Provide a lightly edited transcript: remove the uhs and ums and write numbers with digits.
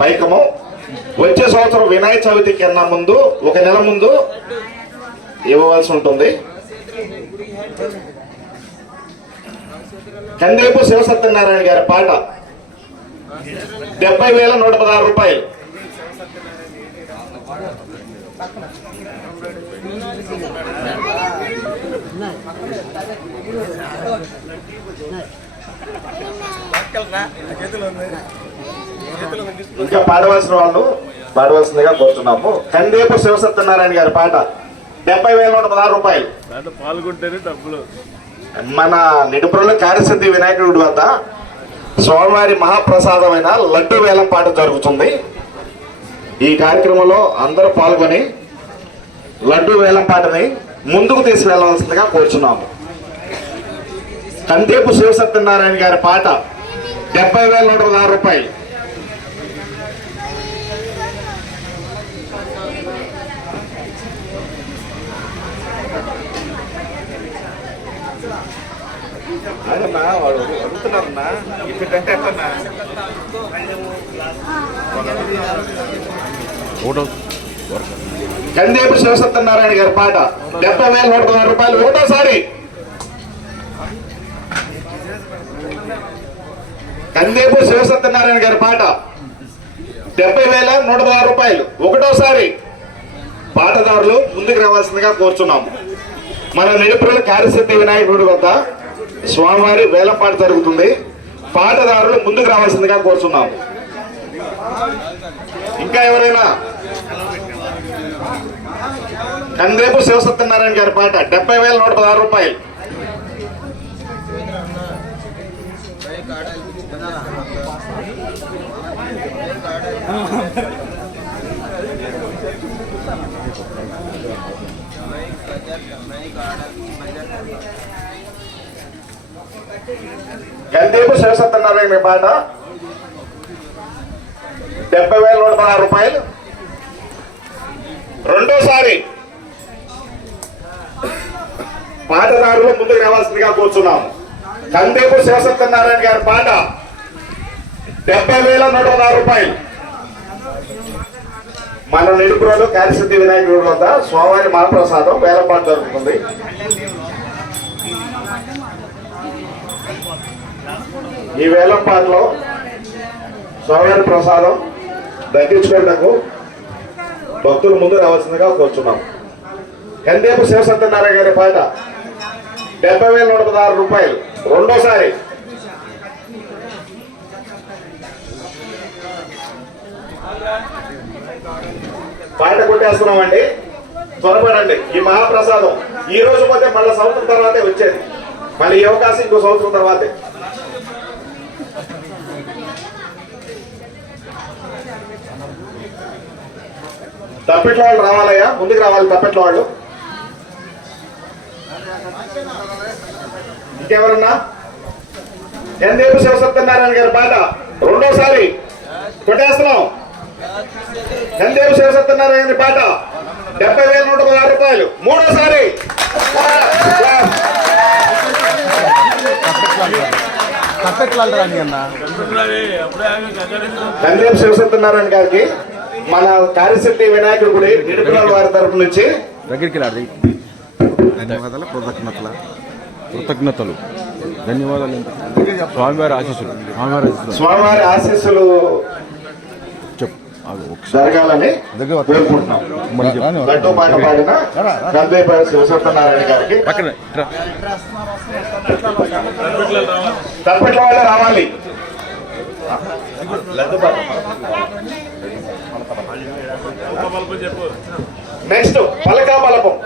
పైకము వచ్చే సంవత్సరం వినాయక చవితి కన్నా ముందు 1 నెల ముందు ఇవ్వవలసి ఉంటుంది. కందేపు శివసత్యనారాయణ గారి పాట 70,116 రూపాయలు. ఇంకా పాడవలసిన వాళ్ళు పాడవలసిందిగా కోరుతున్నాము. కందేపు శివసత్యనారాయణ గారి పాట 70,116 రూపాయలు. పాల్గొంటేనే డబ్బులు. మన నిడుపురంలో కార్యసిద్ధి వినాయకుడి వద్ద స్వామివారి మహాప్రసాదమైన లడ్డు వేలం పాట జరుగుతుంది. ఈ కార్యక్రమంలో అందరూ పాల్గొని లడ్డు వేలం పాటని ముందుకు తీసుకెళ్లవలసిందిగా కోరుచున్నాము. కందేపు శివసత్యనారాయణ గారి పాట 70,116 రూపాయలు. అదన్నా వాడు అడుగుతున్నారన్నా ఇప్పుడంటే ఎట్లన్నా కందేపు శివసత్యనారాయణ గారి పాట 70,116 రూపాయలు. ఒకటోసారి కందేపు శివసత్యనారాయణ గారి పాట 70,116 రూపాయలు. ఒకటోసారి పాటదారులు ముందుకు రావాల్సిందిగా కోరుచున్నాము. మన నిడుపురంలో కార్యసిద్ధి వినాయకుడి వద్ద స్వామివారి వేలంపాట జరుగుతుంది. పాటదారులు ముందుకు రావాల్సిందిగా కోరుచున్నాము. ఇంకా ఎవరైనా కందేపు శివసత్యనారాయణ గారి పాట 70,116 రూపాయలు. కందేపు శివసత్యనారాయణ పాట 70,116 రూపాయలు. రెండోసారి పాటదారులు ముందుకు రావాల్సిందిగా కూర్చున్నాము. కందేపు శివసత్యనారాయణ గారి పాట 70,116 రూపాయలు. మన నిడుపురంలో కార్యసిద్ధి వినాయకుడి వద్ద స్వామివారి మహాప్రసాదం వేలంపాట జరుగుతుంది. ఈ వేలంపాటలో స్వామివారి ప్రసాదం దక్కించుకోవడానికి భక్తులు ముందు రావాల్సిందిగా కోరుచున్నాం. కందేపు శివసత్యనారాయణ గారి పాట 70,116 రూపాయలు. రెండోసారి పాట కొట్టేస్తున్నామండి. త్వరపడండి. ఈ మహాప్రసాదం ఈ రోజు పోతే మళ్ళీ సంవత్సరం తర్వాతే వచ్చేది. మళ్ళీ ఈ అవకాశం ఇంకో సంవత్సరం తర్వాతే. తప్పెట్ల వాళ్ళు రావాలయ్యా, ముందుకు రావాలి తప్పెట్ల వాళ్ళు. ఇంకెవరన్నా? కందేపు శివసత్యనారాయణ గారి పాట రెండోసారి కొట్టేస్తున్నాం. కందేపు శివసత్యనారాయణ గారి పాట 70,116 రూపాయలు. మూడోసారి కందేపు శివసత్యనారాయణ గారికి మన కార్యసిద్ధి వినాయకుడి గుడి నిడుపురాల వారి తరపు నుంచి కృతజ్ఞతలు ధన్యవాదాలు. స్వామివారి ఆశీస్సులు స్వామివారి ఆశీస్సులు జరగాలని కోరుకుంటున్నాం. లడ్డు పాట పాడిన కందేపు శివసత్యనారాయణ గారికి తప్పెట్ల వాళ్ళే రావాలి. నెక్స్ట్ పలకా బలపం